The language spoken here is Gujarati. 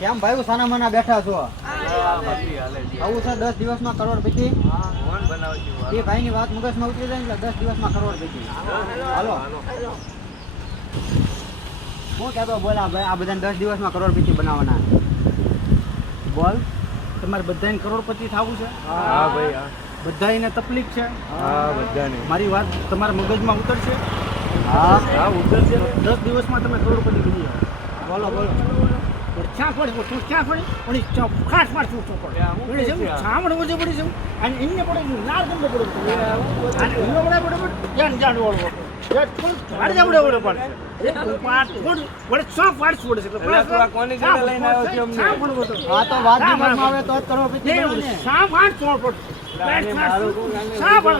કેમ ભાઈ સાના મના બેઠા છો? આવું છે 10 દિવસમાં કરોડપતિ? એ ભાઈની વાત મગજમાં ઉતરી જાય એટલે 10 દિવસમાં કરોડપતિ. હાલો શું કહેતો બોલા ભાઈ, આ બધાને 10 દિવસમાં કરોડપતિ બનાવવાના. બોલ, તમારે બધાને કરોડપતિ થવું છે? હા ભાઈ હા. બધાને તકલીફ છે? હા બધાને. મારી વાત તમારા મગજમાં ઉતરશે? હા હા ઉતરશે. 10 દિવસમાં તમે કરોડપતિ બની જાઓ. બોલો બોલો. ક્યાં પડે તું ક્યાં પડે પણ ખાસ માર શું પડે સામણ વજે પડી છે અને એમને પડે લાલ ગંદો પડે અને એનો પડે પડે જાન જાન વળવો એ થોડું ઝાડ જાવડે વળે પડે એ પાટ થોડ વળે સો પાટ છોડે છે એટલે તું આ કોની જોડે લઈને આવ્યો છે અમને? હા તો વાત દિમાગમાં આવે તો જ કરોડપતિ બને. સા પાટ છોડ પડે સા પાટ